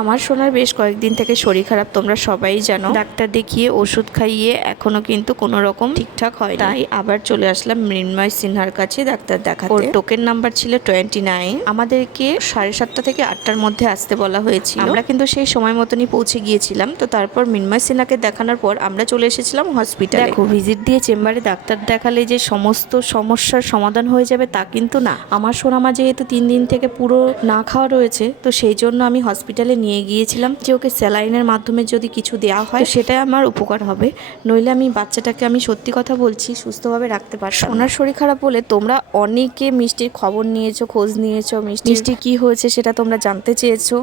আমার সোনার বেশ কয়েকদিন থেকে শরীর খারাপ, তোমরা সবাই জানো। ডাক্তার দেখিয়ে ওষুধ খাইয়ে এখনো কিন্তু কোনো রকম ঠিকঠাক হয়, তাই আবার চলে আসলাম মৃন্ময় সিনহার কাছে ডাক্তার দেখাতে। ওর টোকেন নাম্বার ছিল 29। আমাদেরকে 7:30 থেকে 8টার মধ্যে আসতে বলা হয়েছিল। আমরা কিন্তু সেই সময় মতনই পৌঁছে গিয়েছিলাম। তো তারপর মৃন্ময় সিনহাকে দেখানোর পর আমরা চলে এসেছিলাম হসপিটালে। দেখো, ভিজিট দিয়ে চেম্বারে ডাক্তার দেখালে যে সমস্ত সমস্যার সমাধান হয়ে যাবে তা কিন্তু না। আমার সোনামা যেহেতু 3 দিন থেকে পুরো না খাওয়া রয়েছে, তো সেই জন্য আমি হসপিটালে নিয়ে গিয়েছিলাম যে ওকে স্যালাইনের মাধ্যমে যদি কিছু দেওয়া হয় সেটাই আমার উপকার হবে, নইলে আমি বাচ্চাটাকে, আমি সত্যি কথা বলছি, সুস্থভাবে রাখতে পারতাম। ওনার শরীর খারাপ বলে তোমরা অনেকে মিষ্টির খবর নিয়েছো, খোঁজ নিয়েছো, মিষ্টির কি হয়েছে সেটা তোমরা জানতে চেয়েছো।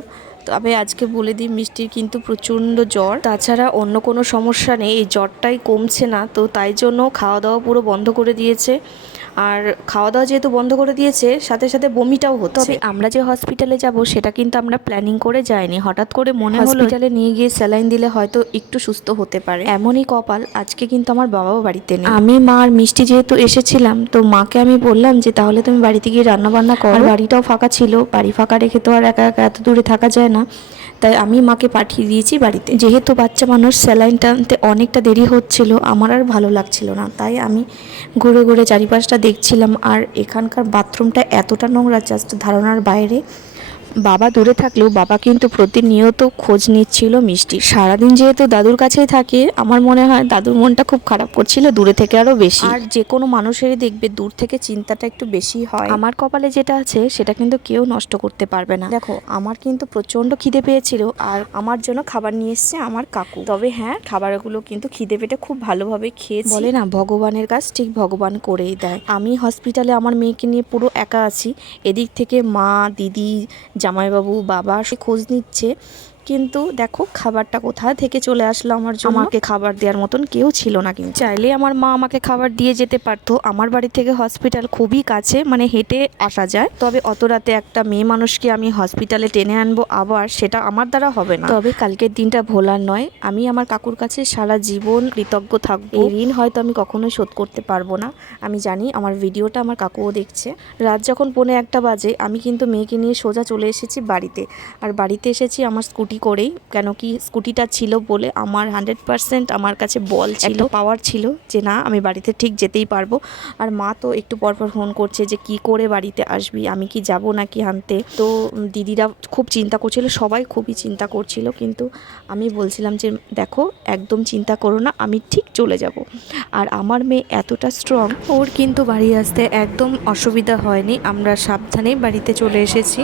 তবে আজকে বলে দিই, মিষ্টির কিন্তু প্রচণ্ড জ্বর, তাছাড়া অন্য কোনো সমস্যা নেই। এই জ্বরটাই কমছে না, তো তাই জন্য খাওয়া দাওয়া পুরো বন্ধ করে দিয়েছে। আর খাওয়া দাওয়া যেহেতু বন্ধ করে দিয়েছে, সাথে সাথে বমিটাও হচ্ছে। তবে আমরা যে হসপিটালে যাব সেটা কিন্তু আমরা প্ল্যানিং করে যাইনি, হঠাৎ করে মনে হলো হসপিটালে নিয়ে গিয়ে স্যালাইন দিলে হয়তো একটু সুস্থ হতে পারে। এমনই কপাল, আজকে কিন্তু আমার বাবাও বাড়িতে নেই। আমি, মা আর মিষ্টি যেহেতু এসেছিলাম, তো মাকে আমি বললাম যে তাহলে তুমি বাড়িতে গিয়ে রান্না বান্না করো। আর বাড়িটাও ফাঁকা ছিল, বাড়ি ফাঁকা রেখে তো আর একা একা এত দূরে থাকা যায় না, তাই আমি মাকে পাঠিয়ে দিয়েছি বাড়িতে। যেহেতু বাচ্চা মানুষ, স্যালাইন টানতে অনেকটা দেরি হচ্ছিল, আমার আর ভালো লাগছিল না, তাই আমি ঘুরে ঘুরে চারিপাশটা দেখছিলাম। আর এখানকার বাথরুমটা এতটা নোংরা, জাস্ট ধারণার বাইরে। বাবা দূরে থাকলেও বাবা কিন্তু প্রতিনিয়ত খোঁজ নিচ্ছিল মিষ্টি। সারাদিন যেহেতু দাদুর কাছেই থাকে, আমার মনে হয় দাদুর মনটা খুব খারাপ করছিল দূরে থেকে আরো বেশি। আর যে কোনো মানুষেরই দেখবে দূর থেকে চিন্তাটা একটু বেশি হয়। আমার কপালে যেটা আছে সেটা কিন্তু কেউ নষ্ট করতে পারবে না। দেখো, আমার কিন্তু প্রচন্ড খিদে পেয়েছিল, আর আমার জন্য খাবার নিয়ে এসছে আমার কাকু। তবে হ্যাঁ, খাবারগুলো কিন্তু খিদে পেটে খুব ভালোভাবে খেয়েছি। বলে না, ভগবানের কাজ ঠিক ভগবান করেই দেয়। আমি হসপিটালে আমার মেয়েকে নিয়ে পুরো একা আছি। এদিক থেকে মা, দিদি, জামাইবাবু, বাবা সে খোঁজ নিচ্ছে, কিন্তু দেখো খাবারটা কোথা থেকে চলে আসলো আমার জন্য। আমাকে খাবার দেওয়ার মতন কেউ ছিল না, কিন্তু চাইলে আমার মা আমাকে খাবার দিয়ে যেতে পারতো। আমার বাড়ি থেকে হসপিটাল খুবই কাছে, মানে হেঁটে আসা যায়। তবে অত রাতে একটা মেয়ে মানুষকে আমি হসপিটালে টেনে আনবো আবার, সেটা আমার দ্বারা হবে না। তবে কালকের দিনটা ভোলার নয়, আমি আমার কাকুর কাছে সারা জীবন কৃতজ্ঞ থাকবো। এই ঋণ হয়তো আমি কখনোই শোধ করতে পারবো না। আমি জানি আমার ভিডিওটা আমার কাকুও দেখছে। রাত যখন 1:45 বাজে, আমি কিন্তু মেয়েকে নিয়ে সোজা চলে এসেছি বাড়িতে। আর বাড়িতে এসেছি আমার স্কুটি করেই, কেন কি স্কুটিটা ছিল বলে আমার 100% আমার কাছে বল ছিল, পাওয়ার ছিল যে না, আমি বাড়িতে ঠিক যেতেই পারবো। আর মা তো একটু পরপর ফোন করছে যে কি করে বাড়িতে আসবি, আমি কি যাব নাকি আনতে। তো দিদিরা খুব চিন্তা করছিল, সবাই খুবই চিন্তা করছিল, কিন্তু আমি বলছিলাম যে দেখো, একদম চিন্তা করো না, আমি ঠিক চলে যাব। আর আমার মেয়ে এতটা স্ট্রং, ওর কিন্তু বাড়ি আসতে একদম অসুবিধা হয়নি। আমরা সাবধানেই বাড়িতে চলে এসেছি।